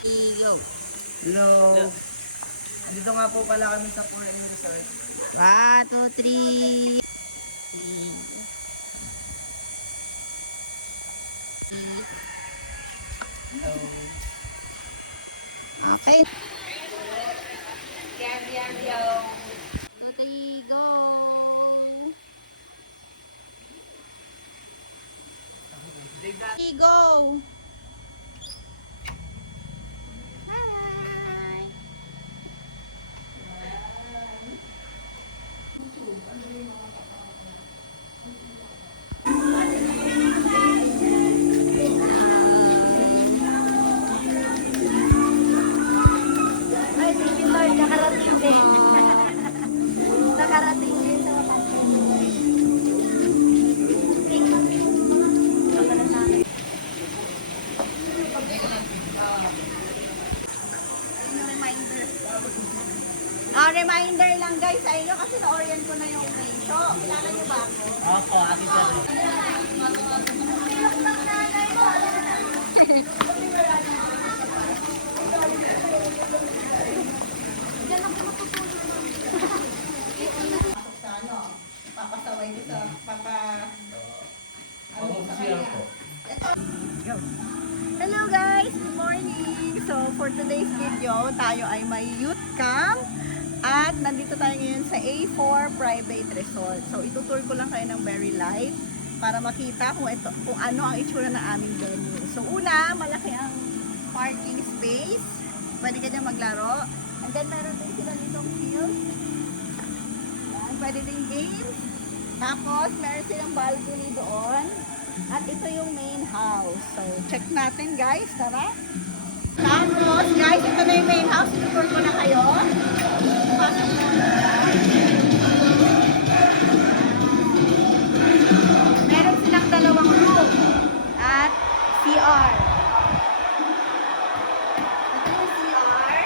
Go. Hello. Dito nga po pala kami sa Foreign Resort. 1, 2, 3. Hello. Okay. 2, Diga. 3, go. 3, go. Hi. Ay, thank you Lord, nakarating din. Nakarating din sa wakas. Reminder. Reminder lang guys sa inyo kasi na-orient ko na yung ratio. Kilala niyo ba ako? Opo, Ate Jerry. Sa ano, papasaway ko sa sa kanya. Ito. Hello guys, good morning. So for today's video, tayo ay may youth camp at nandito tayo ngayon sa A4 Private Resort. So itutour ko lang kayo ng very light para makita kung ano ang itsura ng aming venue. So una, malaki ang parking space. Pwede ka dyan maglaro. And then meron din sila ditong field. Yan, pwede din games. Tapos meron silang balcony doon. At ito yung main house. So check natin guys, tara. Tapos guys, ito na yung main house. Itutur ko na kayo. Pasok na. Meron silang dalawang room at CR. Ito yung CR.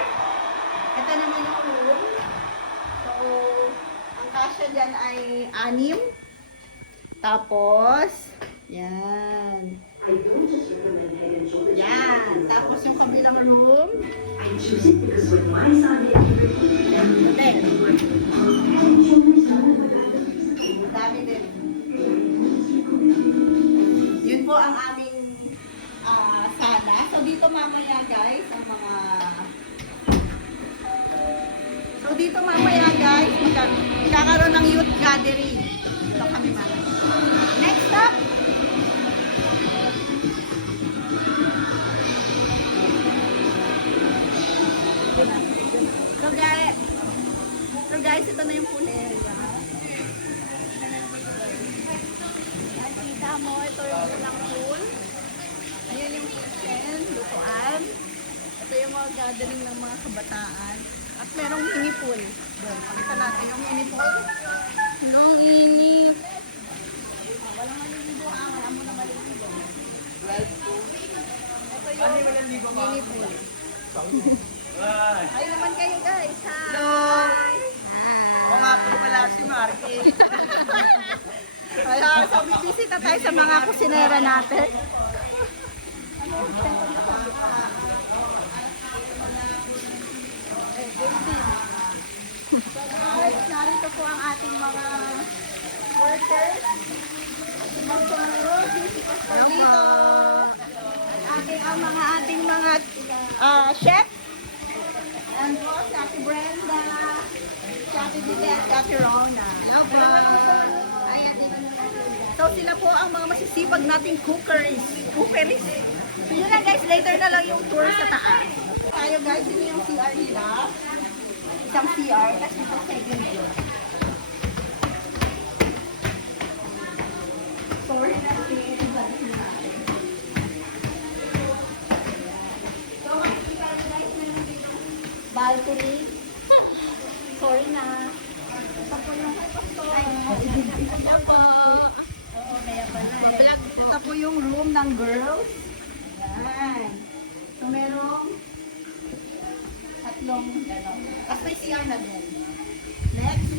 Ito naman yung room. So, ang kasya dyan ay 6. Tapos, yan. Yan. Tapos yung kabilang room. Yan. Dami din. Yun po ang aming sala. So dito mamaya guys, ang mga magkakaroon ng youth gathering. Dito kami mamaya. Next up, So guys, ito na yung pool area. Yan, kita mo, ito yung ulang pool. Ayan yung kitchen, lutuan. Ito yung mga gathering ng mga kabataan. At merong mini pool. Doon, pakita natin yung mini pool. Nung init. Walang maliligo wala mo na maliligo. Ito yung mini pool. Ay naman kayo guys. Hi! Hello! Ako nga po pala si Marky. Kaya sabi, bisita tayo sa mga kusinera natin. So guys, narito po ang ating mga workers. Dito. Ating mga chef. And po, si Ate Brenda, si Ate Dile, si Ate Rona. So sila po ang mga masisipag nating cookers. So yun lang guys, later na lang yung tour sa taas. Tayo guys, yun yung CR nila. Isang CR, tapos isang second floor. Sorry na balcony. Sorry na. Ito po yung ito po. Oo, kaya pala. Ito po yung room ng girls. Yan. So, merong 3 gano'n. Tapos may CR na din. Next.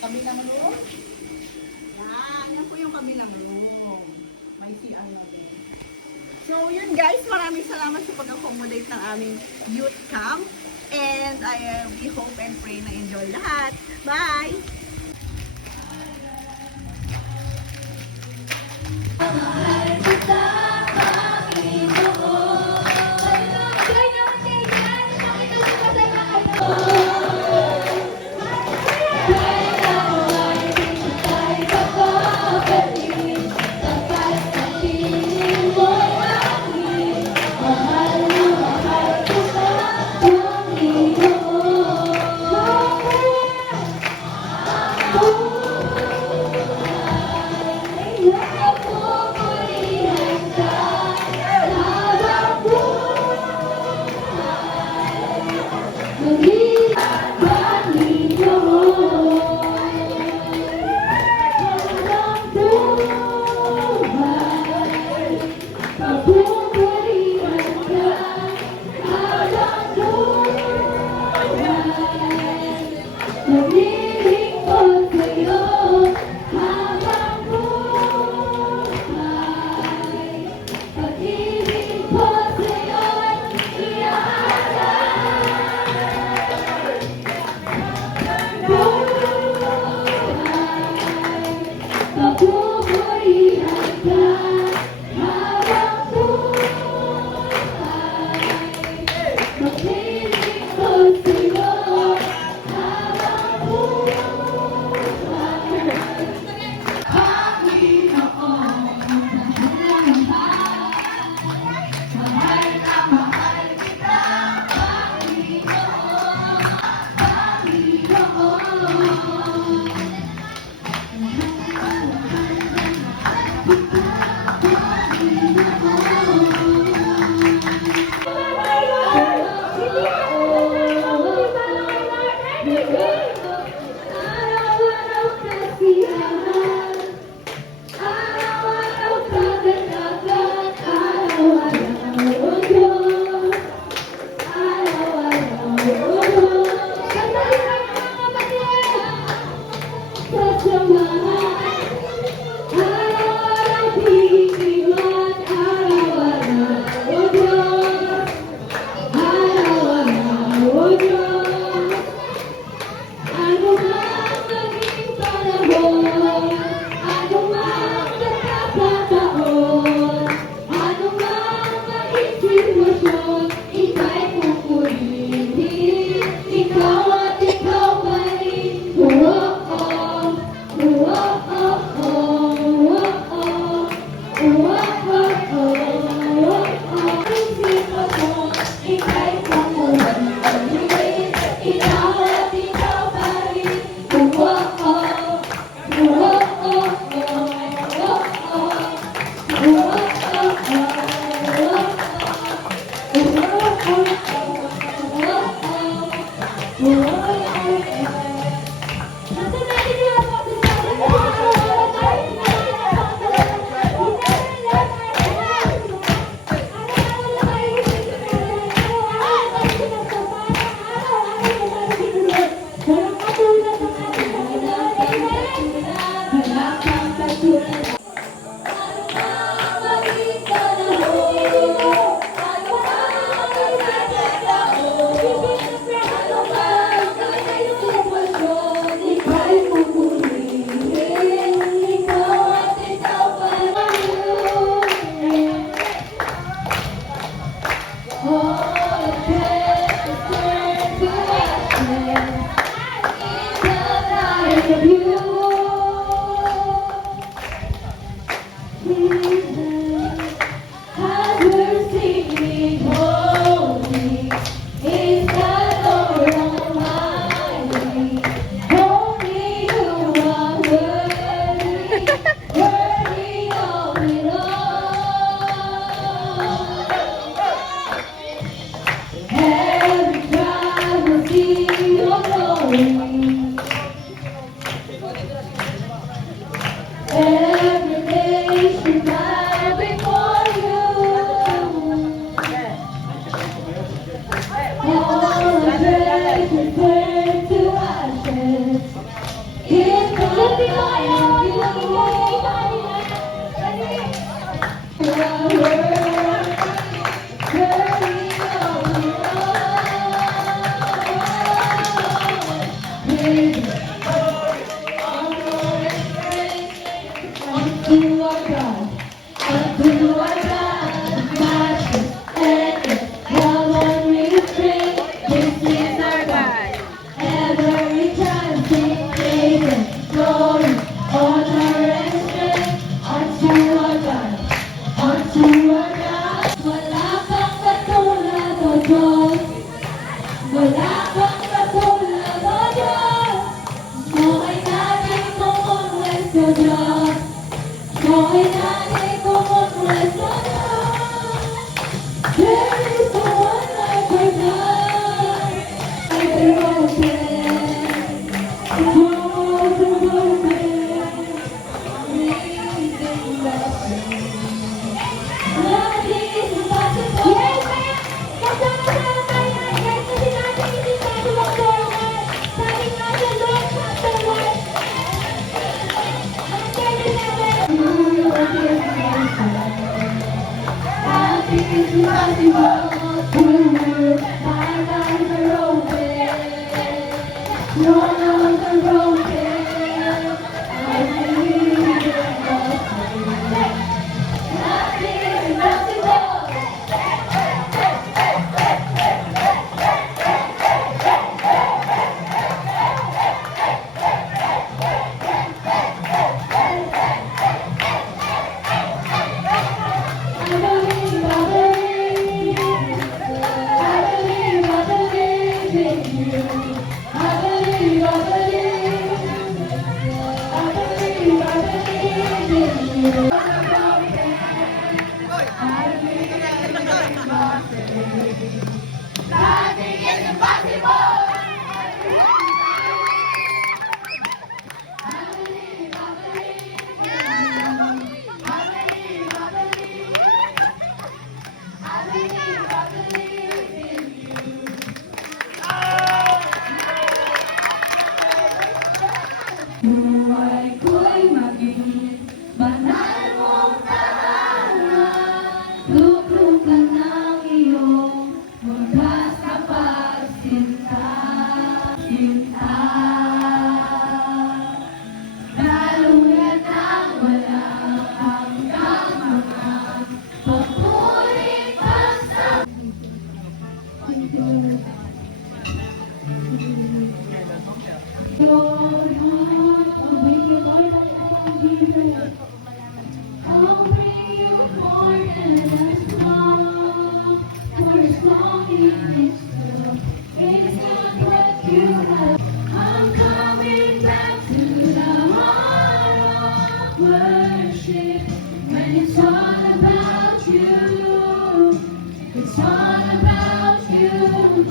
Kabilang room. Yan. Yan po yung kabilang room. May CR na din. So yun guys, maraming salamat sa pag-accommodate ng aming youth camp. And we hope and pray na enjoy lahat. Bye! Wala kang katulad o Diyos. Buhay natin kung umwesto Diyos. Buhay natin kung umwesto Diyos. There is no one like our God. Like the roses, the roses, amazing blessing. Nothing is impossible. Yes, kaya kasama-sama tayo na guys kasi natin hindi tayo mag-forward. Sabi nga sa Lord chapter 1. Ang kaya natin. Nothing is impossible. My life are open. Your arms are open. I believe in God. Nothing is impossible. I believe in you. I believe in you. Nothing is impossible. Buhay ko'y maging banal mong tahanan. Luklukan ng iyong wagas na pagsinta. Sinta. Daluyan ng walang hanggang mga papulit basta. Lord, I'll bring you more than Jesus. I'll bring you more than a song. For as long as it's true, it's not what you have. I'm coming back to the heart of worship. When it's all about you, it's all about you,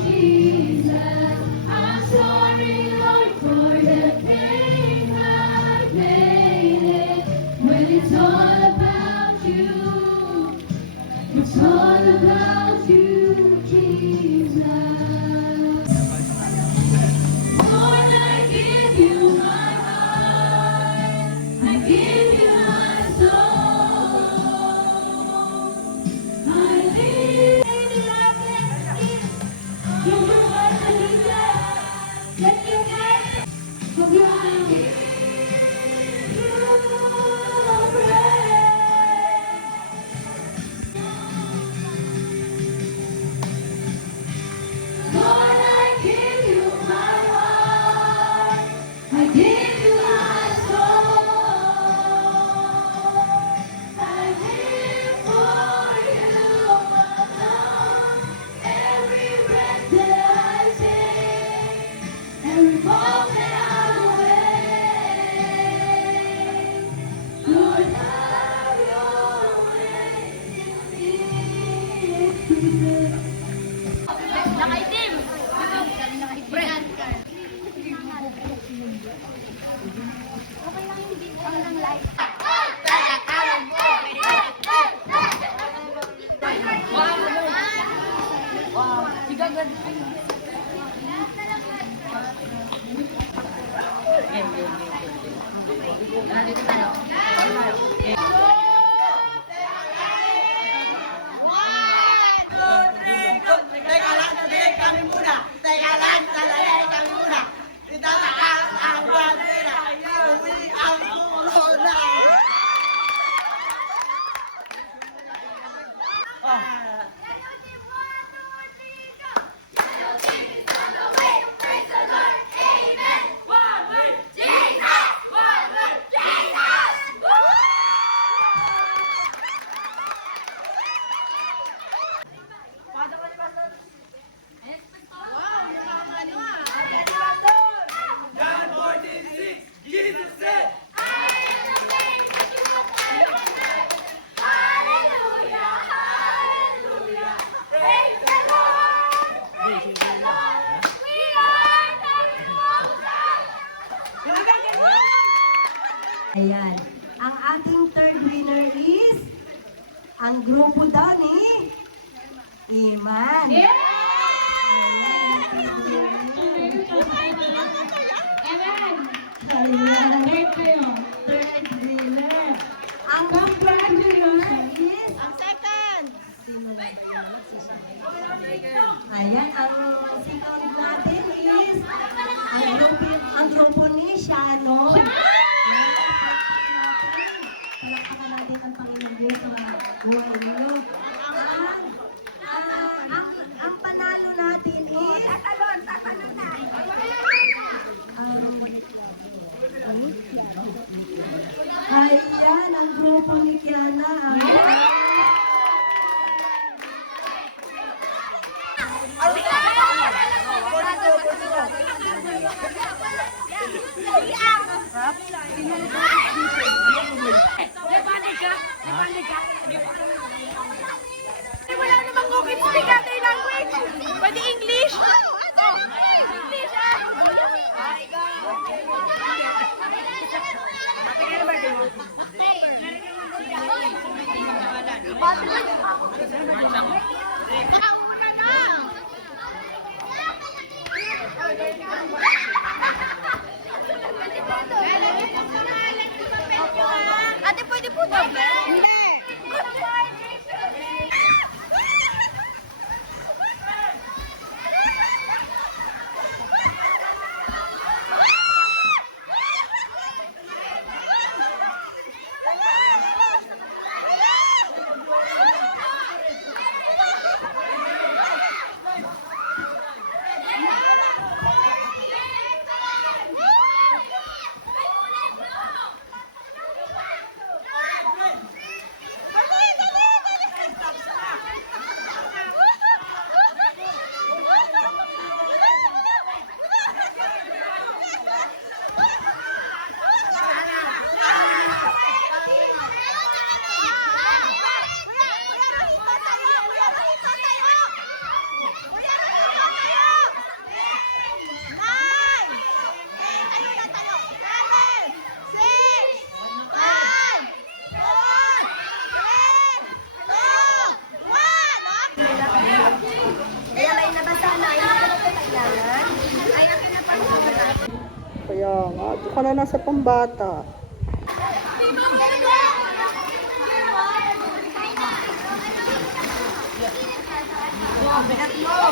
Jesus. I'm sorry, Lord, for the things I've made it. When it's all about you, it's all about you, Jesus. Lord, I give you my heart. I give you my soul. I live in you provide the desire. Let you get for granted. You pray. Lord, I give you my heart. I give you my soul. I live for you alone. Every breath that I take, every moment I'm awake. Lord, have your way in me. Nakaitim! Brand! Okay lang hindi ko ng light. Wow! Sigagad! Dito tayo. Teka lang, kami muna. Teka lang, kami muna. Itataas ang bandera. Uwi ang corona. Ayan. Ang ating third winner is ang grupo daw ni Iman. Yeah! Ayan. Third kayo. Third winner. Ang congratulations is Ang second. ayan, ang second natin is ang grupo ni Shano. Palakpakan natin ang Panginoon Diyos sa buhay niyo. Ang panalo natin is ayan, ang grupo ni Kiana. Wala namang cooking speak other language. Pwede English. Oh, English Ate, pwede po doble? Kaya nga, doon ka na nasa pambata. Bigat mo!